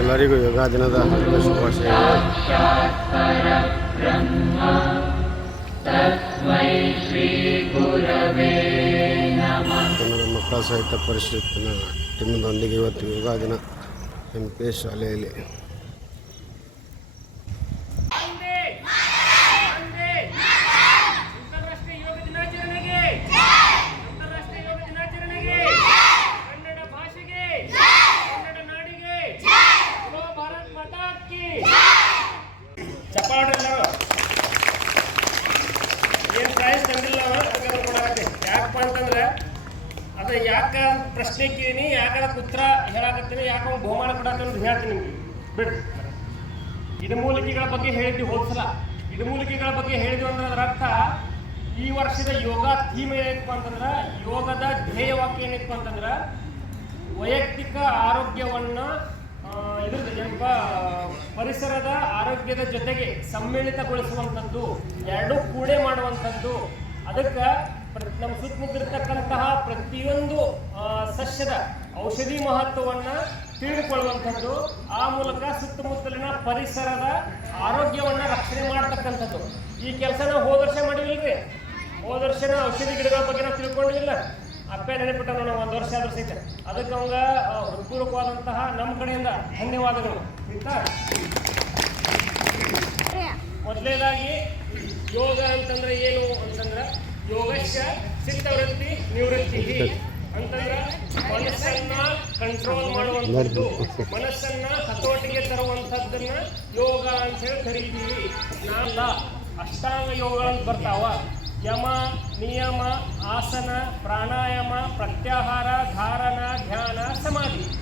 ಎಲ್ಲರಿಗೂ ಯೋಗ ದಿನದ ಹಾರ್ದಿಕ ಶುಭಾಶಯಗಳು ಮಕ್ಕಳ ಸಹಿತ ಪರಿಷತ್ತಿನ ಟೀಮ್ನೊಂದಿಗೆ ಇವತ್ತು ಯೋಗ ದಿನ. ಎಂ ಪಿ ಶಾಲೆಯಲ್ಲಿ ಒಂದೇ ಒಂದೇ ಅಂತಾರಾಷ್ಟ್ರೀಯ ಯೋಗ ದಿನಾಚರಣೆಗೆ ಅಂತಾರಾಷ್ಟ್ರೀಯ ಯೋಗ ದಿನಾಚರಣೆಗೆ ಕನ್ನಡ ಭಾಷೆಗೆ ಕನ್ನಡ ನಾಡಿಗೆ ಬೋಲೋ ಭಾರತ್ ಮಾತಾ ಕಿ ಚಪ್ಪಾಳೆ ಎಲ್ಲರೂ ಏನು ಪ್ರೈಸ್ ತಂದಿಲ್ಲ ನಾವು ಅದಕ್ಕೆ ಕೊಡಾಕತ್ತಿ ಯಾಕಪ್ಪ ಅಂತಂದ್ರೆ ಅದು ಯಾಕ ಪ್ರಶ್ನೆ ಯಾಕಂದ್ರೆ ಪುತ್ರ ಹೇಳಾಕತ್ತೀನಿ, ಯಾಕ ಬಹುಮಾನ ಕೊಡಾಕ ಹೇಳ್ತೀನಿ ನಿಮ್ಗೆ. ಬಿಡ್ರಿ ಇಡಮೂಲಿಕೆಗಳ ಬಗ್ಗೆ ಹೇಳಿದ್ವಿ ಹೋದ್ಸಲ ಇಡಮೂಲಿಕೆಗಳ ಬಗ್ಗೆ ಹೇಳಿದ್ವಿ ಅಂದ್ರೆ ಅದರ ಅರ್ಥ ಈ ವರ್ಷದ ಯೋಗ ಥೀಮ್ ಏನೈತಪ್ಪ ಅಂತಂದ್ರೆ, ಯೋಗದ ಧ್ಯೇಯ ವಾಕ್ಯ ಏನಪ್ಪ ಅಂತಂದ್ರೆ, ವೈಯಕ್ತಿಕ ಆರೋಗ್ಯವನ್ನ ಇದ್ರದ್ದು ಏನಪ್ಪ, ಪರಿಸರದ ಆರೋಗ್ಯದ ಜೊತೆಗೆ ಸಮ್ಮಿಳಿತಗೊಳಿಸುವಂಥದ್ದು, ಎರಡೂ ಕೂಡೆ ಮಾಡುವಂಥದ್ದು, ಅದಕ್ಕೆ ನಮ್ಮ ಸುತ್ತಮುತ್ತಿರ್ತಕ್ಕಂತಹ ಪ್ರತಿಯೊಂದು ಸಸ್ಯದ ಔಷಧಿ ಮಹತ್ವವನ್ನ ತಿಳಿದುಕೊಳ್ಳುವಂಥದ್ದು ಆ ಮೂಲಕ ಸುತ್ತಮುತ್ತಲಿನ ಪರಿಸರದ ಆರೋಗ್ಯವನ್ನ ರಕ್ಷಣೆ ಮಾಡ್ತಕ್ಕಂಥದ್ದು. ಈ ಕೆಲಸ ನಾವು ಹೋದ ವರ್ಷ ಮಾಡಿವಿಲ್ರಿ ಹೋದ ವರ್ಷ ನಾವು ಔಷಧಿ ಗಿಡಗಳ ಬಗ್ಗೆ ನಾವು ತಿಳ್ಕೊಂಡಿಲ್ಲ. ಅಪ್ಪ ನೆನಪಿಟ್ಟ ನಾವು ಒಂದು ವರ್ಷ ಆದ್ರೂ ಸಹಿತ. ಅದಕ್ಕೆ ಅವಂಗ ಹೃತ್ಪೂರ್ವಕವಾದಂತಹ ನಮ್ಮ ಕಡೆಯಿಂದ ಧನ್ಯವಾದಗಳು. ಆಯ್ತಾ? ಮೊದಲನೇದಾಗಿ ಯೋಗ ಅಂತಂದ್ರೆ ಏನು ಅಂತಂದ್ರೆ ಯೋಗಶ್ಯ ಚಿತ್ತವೃತ್ತಿ ನಿವೃತ್ತಿ. ಅಂತಂದ್ರೆ ಮನಸ್ಸನ್ನ ಕಂಟ್ರೋಲ್ ಮಾಡುವಂಥದ್ದು. ಮನಸ್ಸನ್ನ ಹತೋಟಿಗೆ ತರುವಂಥದ್ದನ್ನ ಯೋಗ ಅಂತ ಹೇಳಿ ಕರಿತೀವಿ. ನಾಲ್ಲ, ಅಷ್ಟಾಂಗ ಅಂತ ಬರ್ತಾವ. ಯಮ, ನಿಯಮ, ಆಸನ, ಪ್ರಾಣಾಯಾಮ, ಪ್ರತ್ಯಾಹಾರ, ಧಾರಣ, ಧ್ಯಾನ, ಸಮಾಧಿ.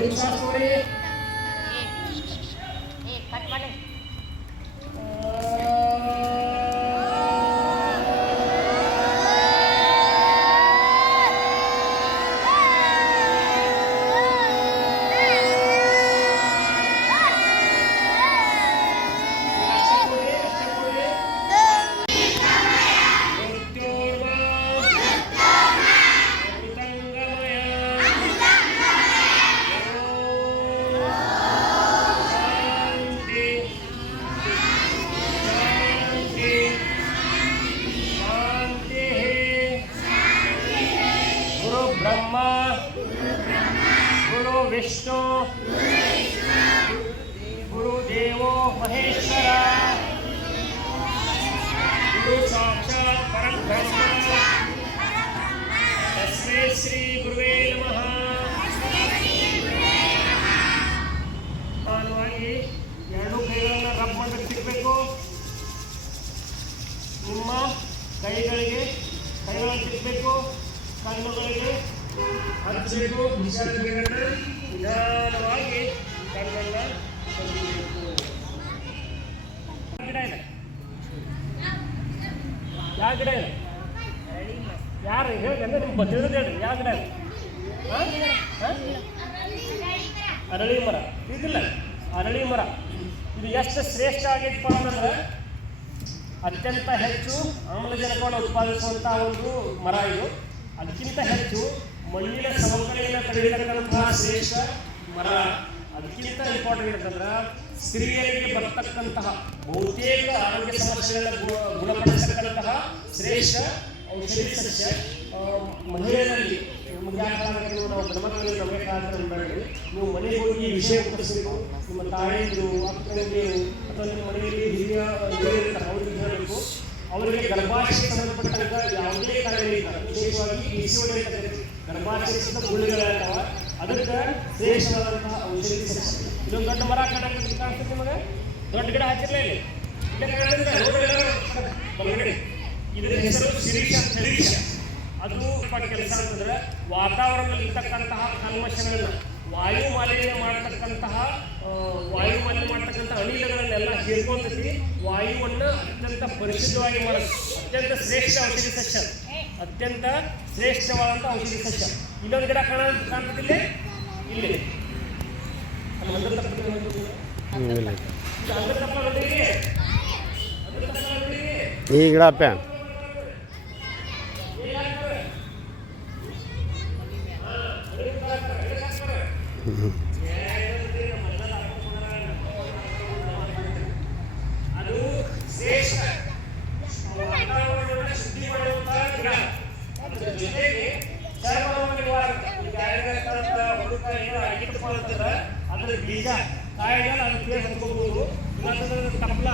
বিশ্বাস করে ಶ್ರೀ ಗುರುವೇ ನಮಃ. ಸಮಾನವಾಗಿ ಎರಡು ಕೈಗಳನ್ನ ರಬ್ ಮಾಡಕ್ಕೆ ಸಿಗಬೇಕು ನಿಮ್ಮ ಕೈಗಳಿಗೆ ಕೈಗಳನ್ನು ತಿಕ್ಕಬೇಕು ಕಣ್ಣುಗಳಿಗೆ ಹಚ್ಚಬೇಕು. ಬಿಸಾಡಬೇಕಂದ್ರೆ ನಿಮ್ಗೆ ತಿಳಿದು ಹೇಳ್ರಿ ಯಾವ ಗಿಡ? ಅರಳಿ ಮರ. ಇದಿಲ್ಲ, ಅರಳಿ ಮರ. ಇದು ಎಷ್ಟು ಶ್ರೇಷ್ಠ ಆಗೈತಪ್ಪ ಅಂತಂದ್ರೆ ಅತ್ಯಂತ ಹೆಚ್ಚು ಆಮ್ಲಜನಕವನ್ನು ಉತ್ಪಾದಿಸುವಂಥ ಒಂದು ಮರ ಇದು. ಅದಕ್ಕಿಂತ ಹೆಚ್ಚು ಮಣ್ಣಿನ ಸವಕಳಿಯನ್ನು ತಡೆಯತಕ್ಕಂತಹ ಶ್ರೇಷ್ಠ ಮರ. ಅದಕ್ಕಿಂತ ಇಂಪಾರ್ಟೆಂಟ್ ಅಂತಂದ್ರೆ ಸ್ತ್ರೀಯರಿಗೆ ಬರ್ತಕ್ಕಂತಹ ಬಹುತೇಕ ಆರೋಗ್ಯ ಸಮಸ್ಯೆಗಳ ಗುಣಪಡಿಸತಕ್ಕಂತಹ ಶ್ರೇಷ್ಠ ಔಷಧಿ ಸಸ್ಯ. ಮಹಿಳೆಯರಲ್ಲಿ ಮುಂಜಾನೆ ನಾವು ನೀವು ಮನೆಗೆ ಹೋಗಿ ವಿಷಯ ಮುಟ್ಟಿಸಬೇಕು ನಿಮ್ಮ ತಾಯಿಯರು ಅಕ್ಕಂದಿರು ಅಥವಾ ನಿಮ್ಮ ಮನೆಯಲ್ಲಿ ಹಿರಿಯ ಅವ್ರಿಗೆ ಹೇಳಬೇಕು ಅವರಿಗೆ ಗರ್ಭಾಶಯ ಸಂಬಂಧಪಟ್ಟಂತ ಯಾವುದೇ ಕಾಯಿಲೆ ವಿಶೇಷವಾಗಿ ಗರ್ಭಾಶಯದ ಅದಕ್ಕೆ ಶ್ರೇಷ್ಠವಾದಂತಹ ಔಷಧಿ ದೊಡ್ಡ ಮರ ಕಾಣಕ್ಕೆ ಕಾಣಿಸ್ತದೆ ನಿಮಗೆ ದೊಡ್ಡ ಗಿಡ ಹಚ್ಚಿರಲೇ ಇಲ್ಲಿ. ಇದರ ಹೆಸರು ಶಿರೀಷ ಶಿರೀಷ ಅದು ಕೆಲಸ ಅಂತಂದ್ರೆ ವಾತಾವರಣದಲ್ಲಿ ಇರ್ತಕ್ಕಂತಹ ಕಲ್ಮಶಗಳನ್ನು ವಾಯು ಮಾಲಿನ್ಯ ಮಾಡ್ತಕ್ಕಂತಹ ವಾಯು ಮಾಲಿನ್ಯ ಮಾಡ್ತಕ್ಕಂಥ ಅನಿಲಗಳನ್ನೆಲ್ಲ ಹೀರ್ಕೊಂತೈತಿ. ವಾಯುವನ್ನು ಅತ್ಯಂತ ಪರಿಶುದ್ಧವಾಗಿ ಮಾಡೋದು ಅತ್ಯಂತ ಶ್ರೇಷ್ಠ ಔಷಧಿ ಸಸ್ಯ. ಅತ್ಯಂತ ಶ್ರೇಷ್ಠವಾದಂಥ ಔಷಧಿ ಸಸ್ಯ. ಇನ್ನೊಂದು ಗಿಡ ಕಾಣ ಕಾಣ್ತದಿಲ್ಲ? ಇಲ್ಲಿ. ನಮ್ಮ ಅದ್ರ ತಪ್ಪ ನೋಡಿರಿ ತಪ್ಪ ಈ ಗಿಡ ಅಪ್ಪ ಅದು ಶ್ರೇಷ್ಠ ವಾತಾವರಣವನ್ನು ಶುದ್ಧಿ ಮಾಡುವಂತಹ ಗಿಡ ಅದ್ರ ಜೊತೆಗೆ ಚರ್ಮವನ್ನು ನಿವಾರಕ ಈಗ ಯಾರಿಗಾರ ಹುಡುಕ ಏನೋ ಆಗಿತ್ತಪ್ಪ ಅಂತಂದ್ರೆ ಅದ್ರ ಬೀಜ ಕಾಯಿಗಳು ಅದ್ರ ಬೇಗ ಹಚ್ಕೋಬಹುದು ಇಲ್ಲಾಂತಂದ್ರೆ ತಪ್ಪಲ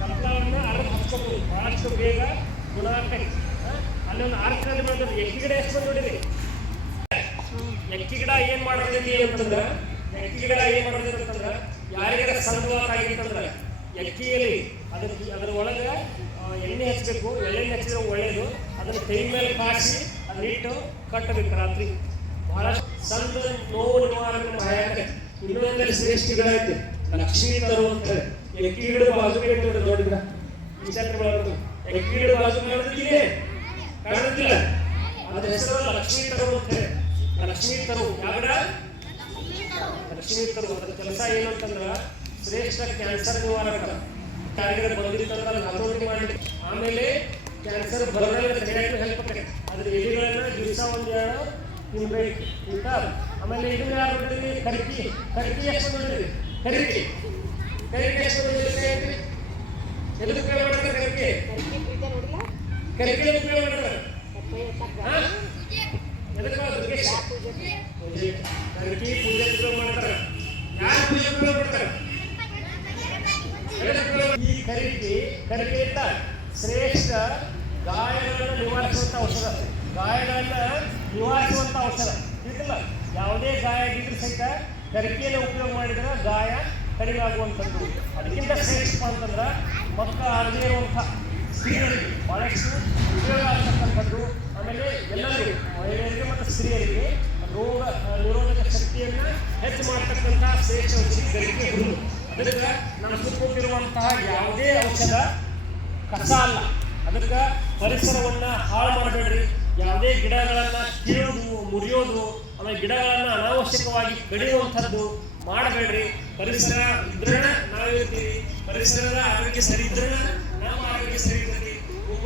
ತಪ್ಪಲವನ್ನು ಅರ್ಧ ಹಚ್ಕೋಬಹುದು ಬಹಳಷ್ಟು ಬೇಗ ಗುಣ ಆಗ್ತೈತಿ ಹ? ಅಲ್ಲೊಂದು ಆರ್ಕಲ್ಲಿ ಮಾಡಿದ್ರೆ ಎಕ್ಕಿ ಗಿಡ ಎಷ್ಟು ಬಂದು ನೋಡಿರಿ ಎಕ್ಕಿ ಗಿಡ ಏನ್ ಮಾಡ್ತೈತಿ ಅಂತಂದ್ರ, ನೆಕ್ಕಿ ಗಿಡ ಏನ್ ಮಾಡ್ತೈತಿ ಅಂತಂದ್ರ, ಯಾರಿಗಾರ ಸಂದವಾತ ಆಗಿತ್ತಂದ್ರ ಎಕ್ಕಿಯಲ್ಲಿ ಅದ್ರ ಅದ್ರ ಒಳಗ ಎಣ್ಣೆ ಹಚ್ಚಬೇಕು ಎಣ್ಣೆ ಹಚ್ಚಿದ್ರೆ ಒಳ್ಳೇದು. ಅದನ್ನ ಕೈ ಮೇಲೆ ಕಾಸಿ ಅದನ್ನಿಟ್ಟು ಕಟ್ಟಬೇಕು ರಾತ್ರಿ. ಬಹಳ ಸಂದ ನೋವು ನಿವಾರಣೆ ಸಹಾಯಕ ಇನ್ನೊಂದಲ್ಲಿ ಶ್ರೇಷ್ಠ ಗಿಡ ಐತಿ. ಲಕ್ಷ್ಮೀ ಅಂತ ಎಕ್ಕಿ ಗಿಡ ಬಾಜು ಇಟ್ಟು ದೊಡ್ಡ ಗಿಡ. ಚಕ್ರ ಬೆಳೆದು ಎಕ್ಕಿ ಗಿಡ ಬಾಜು ಕಾಣುತ್ತಿಲ್ಲ ಕಾಣುತ್ತಿಲ್ಲ ಅದ್ರ ಹೆಸರು ಲಕ್ಷ್ಮಿ ತರು ಅಂತ ಹೇಳಿ ಲಕ್ಷ್ಮೀ ತರು ಯಾವ ಗಿಡ ತರು ಅದ್ರ ಕೆಲಸ ಏನು ಅಂತಂದ್ರೆ ಶ್ರೇಷ್ಠ ಕ್ಯಾನ್ಸರ್ ನಿವಾರಕ. ಯಾರಿಗಾರ ಬಂದಿರ್ತಂದ್ರೆ ಹತೋಟಿ ಮಾಡಿ ಆಮೇಲೆ ಕ್ಯಾನ್ಸರ್ ಬರೋದ್ರಲ್ಲಿ ತಡೆಯಕ್ಕೆ ಹೆಲ್ಪ್ ಆಗ್ತದೆ ಅದ್ರ ಎಲೆಗಳನ್ನ ದಿವಸ ಒಂದು ಎರಡು ತಿನ್ಬೇಕು ಊಟ ಆಮೇಲೆ ಇದನ್ನ ಯಾರು ನೋಡಿದ್ರಿ ಕರಿಕಿ. ಕರಿಕಿ ಎಷ್ಟು ನೋಡಿದ್ರಿ ಕರಿಕಿ. ಕರಿಕಿ ಎಷ್ಟು ನೋಡಿದ್ರಿ ಎದಕ್ಕೆ ಉಪಯೋಗ ಮಾಡ್ತಾರೆ ಕರಿಕಿ? ಕರಿಕಿ ಉಪಯೋಗ ಮಾಡ್ತಾರೆ. ಈ ಕರಿಕಿ ಕರಿಕಿ ಅಂತ ಶ್ರೇಷ್ಠ ಗಾಯಗಳನ್ನು ನಿವಾರಿಸುವಂತ ಔಷಧ ಗಾಯಗಳನ್ನ ನಿವಾರಿಸುವಂತ ಔಷಧ ಇದಲ್ಲ ಯಾವುದೇ ಗಾಯ ಆಗಿದ್ರು ಸಹಿತ ಕರಿಕೆಯನ್ನು ಉಪಯೋಗ ಮಾಡಿದ್ರೆ ಗಾಯ ಕಡಿಮೆ ಆಗುವಂಥದ್ದು ಅದಕ್ಕಿಂತ ಶ್ರೇಷ್ಠ ಅಂತಂದ್ರೆ ಮಕ್ಕಳ ಆಗದೇ ಇರುವಂಥ ಸ್ತ್ರೀಯರಿಗೆ ಬಹಳಷ್ಟು ಉಪಯೋಗ ಆಗ್ತಕ್ಕಂಥದ್ದು ಆಮೇಲೆ ಎಲ್ಲರಿಗೂ ಮಹಿಳೆಯರಿಗೆ ಮತ್ತು ಸ್ತ್ರೀಯರಿಗೆ ರೋಗ ನಿರೋಧಕ ಶಕ್ತಿಯನ್ನು ಹೆಚ್ಚು ಮಾಡ್ತಕ್ಕಂಥ ಶ್ರೇಷ್ಠ ಔಷಧಿ ಕರಿಕೆ ಹುಲ್ಲು ಅದಕ್ಕೆ ನಮ್ಮ ಸುತ್ತಮುತ್ತಿರುವಂತಹ ಯಾವುದೇ ಔಷಧ ಕಸ ಅಲ್ಲ ಅದಕ್ಕೆ ಪರಿಸರವನ್ನ ಹಾಳು ಮಾಡಬೇಡ್ರಿ ಯಾವುದೇ ಗಿಡಗಳನ್ನು ಕೀಳೋದು ಮುರಿಯೋದು ಆಮೇಲೆ ಗಿಡಗಳನ್ನು ಅನಾವಶ್ಯಕವಾಗಿ ಬೆಳೆಯುವಂಥದ್ದು ಮಾಡಬೇಡ್ರಿ ಪರಿಸರ ಇದ್ರೆ ನಾವಿರ್ತೀವಿ ಪರಿಸರದ ಆರೋಗ್ಯ ಸರಿ ಇದ್ರೆ ನಮ್ಮ ಆರೋಗ್ಯ ಸರಿ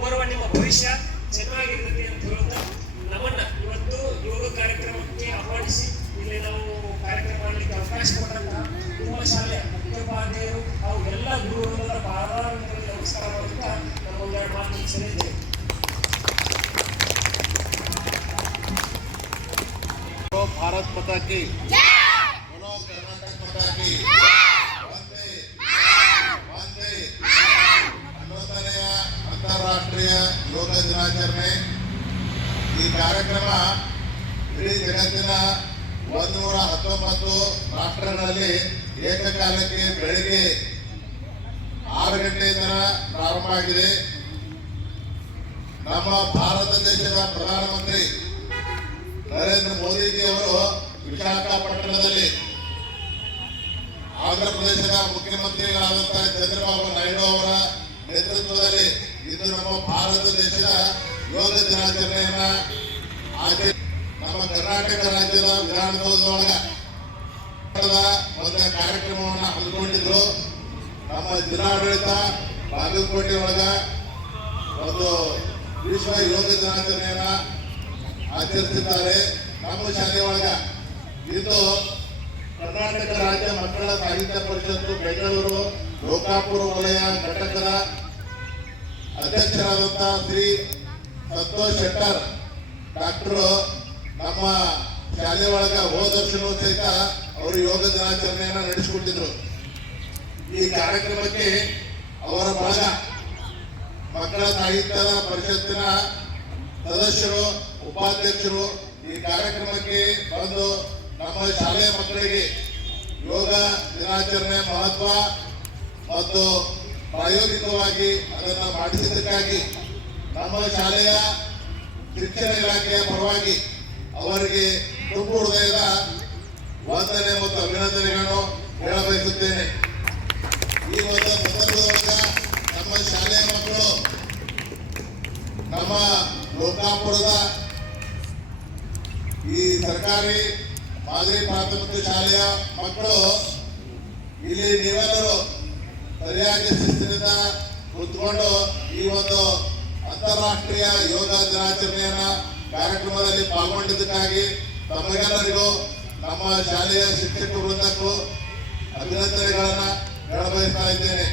ಓರ್ವ ನಿಮ್ಮ ಭವಿಷ್ಯ ಚೆನ್ನಾಗಿರ್ತದೆ ಅಂತ ಹೇಳುತ್ತಾ ನಮ್ಮನ್ನ ಇವತ್ತು ಯೋಗ ಕಾರ್ಯಕ್ರಮಕ್ಕೆ ಆಹ್ವಾನಿಸಿ ಇಲ್ಲಿ ನಾವು ಕಾರ್ಯಕ್ರಮ ಮಾಡಲಿಕ್ಕೆ ಅವಕಾಶ ಕೊಟ್ಟಂತ ನಿಮ್ಮ ಶಾಲೆ ಮುಖ್ಯೋಪಾಧ್ಯಾಯರು ಅವು ಎಲ್ಲ ಗುರುಗಳ ಪಾದಾರ್ಮಗಳಿಗೆ ನಮಸ್ಕಾರ ಮಾಡುತ್ತಾ ನಮ್ಮ ಒಂದೆರಡು ಮಾತು ಸೆಳೆಯುತ್ತೇವೆ ಭಾರತ್ ಮಾತಾ ಒಂದೂರ ಹತ್ತೊಂಬತ್ತು ರಾಷ್ಟ್ರಗಳಲ್ಲಿ ಏಕಕಾಲಕ್ಕೆ ಬೆಳಿಗ್ಗೆ ಆರು ಗಂಟೆಯಿಂದ ಪ್ರಾರಂಭ ಆಗಿದೆ. ನಮ್ಮ ಭಾರತ ದೇಶದ ಪ್ರಧಾನಮಂತ್ರಿ ನರೇಂದ್ರ ಮೋದಿಜಿ ಅವರು ವಿಶಾಖಪಟ್ಟಣದಲ್ಲಿ ಆಂಧ್ರ ಪ್ರದೇಶದ ಮುಖ್ಯಮಂತ್ರಿಗಳಾದಂತಹ ಚಂದ್ರಬಾಬು ನಾಯ್ಡು ಅವರ ನೇತೃತ್ವದಲ್ಲಿ ಇಂದು ನಮ್ಮ ಭಾರತ ದೇಶದ ಯೋಗ ದಿನಾಚರಣೆಯನ್ನ ಆಚರಿ ನಮ್ಮ ಕರ್ನಾಟಕ ರಾಜ್ಯದ ವಿಧಾನಸೌಧದೊಳಗ ಒಂದು ಕಾರ್ಯಕ್ರಮವನ್ನು ಹಮ್ಮಿಕೊಂಡಿದ್ರು. ನಮ್ಮ ಜಿಲ್ಲಾಡಳಿತ ಬಾಗಲಕೋಟೆ ಒಳಗ ಒಂದು ವಿಶ್ವ ಯೋಗ ದಿನಾಚರಣೆಯನ್ನ ಆಚರಿಸಿದ್ದಾರೆ ನಮ್ಮ ಶಾಲೆ ಒಳಗ ಇದು ಕರ್ನಾಟಕ ರಾಜ್ಯ ಮಕ್ಕಳ ಸಾಹಿತ್ಯ ಪರಿಷತ್ತು ಬೆಂಗಳೂರು ಲೋಕಾಪುರ ವಲಯ ಘಟಕದ ಅಧ್ಯಕ್ಷರಾದಂತಹ ಶ್ರೀ ಸಂತೋಷ್ ಶೆಟ್ಟರ್ ಡಾಕ್ಟರು ನಮ್ಮ ಶಾಲೆ ಒಳಗ ಹೋದ ವರ್ಷನೂ ಸಹಿತ ಅವರು ಯೋಗ ದಿನಾಚರಣೆಯನ್ನ ನಡೆಸಿಕೊಟ್ಟಿದ್ರು. ಈ ಕಾರ್ಯಕ್ರಮಕ್ಕೆ ಅವರ ಬಳಗ ಮಕ್ಕಳ ಸಾಹಿತ್ಯದ ಪರಿಷತ್ತಿನ ಸದಸ್ಯರು, ಉಪಾಧ್ಯಕ್ಷರು ಈ ಕಾರ್ಯಕ್ರಮಕ್ಕೆ ಬಂದು ನಮ್ಮ ಶಾಲೆಯ ಮಕ್ಕಳಿಗೆ ಯೋಗ ದಿನಾಚರಣೆ ಮಹತ್ವ ಮತ್ತು ಪ್ರಾಯೋಗಿಕವಾಗಿ ಅದನ್ನು ಮಾಡಿಸಿದ್ದಕ್ಕಾಗಿ ನಮ್ಮ ಶಾಲೆಯ ಶಿಕ್ಷಣ ಇಲಾಖೆಯ ಪರವಾಗಿ ಅವರಿಗೆ ತುಂಬು ಹೃದಯದ ವಂದನೆ ಮತ್ತು ಅಭಿನಂದನೆಗಳನ್ನು ಹೇಳಬಯಸುತ್ತೇನೆ. ಈ ಒಂದು ಸಂದರ್ಭದೊಳಗ ನಮ್ಮ ಶಾಲೆಯ ಮಕ್ಕಳು, ನಮ್ಮ ಲೋಕಾಪುರದ ಈ ಸರ್ಕಾರಿ ಮಾದರಿ ಪ್ರಾಥಮಿಕ ಶಾಲೆಯ ಮಕ್ಕಳು, ಇಲ್ಲಿ ನೀವೆಲ್ಲರೂ ಸರಿಯಾಗಿ ಶಿಸ್ತಿನಿಂದ ಕುತ್ಕೊಂಡು ಈ ಒಂದು ಅಂತಾರಾಷ್ಟ್ರೀಯ ಯೋಗ ದಿನಾಚರಣೆಯನ್ನ ಕಾರ್ಯಕ್ರಮದಲ್ಲಿ ಪಾಲ್ಗೊಂಡಿದ್ದಕ್ಕಾಗಿ ತಮಗೆಲ್ಲರಿಗೂ ನಮ್ಮ ಶಾಲೆಯ ಶಿಕ್ಷಕ ವೃಂದಕ್ಕೂ ಅಭಿನಂದನೆಗಳನ್ನು ಹೇಳಬಯಸ್ತಾ ಇದ್ದೇನೆ.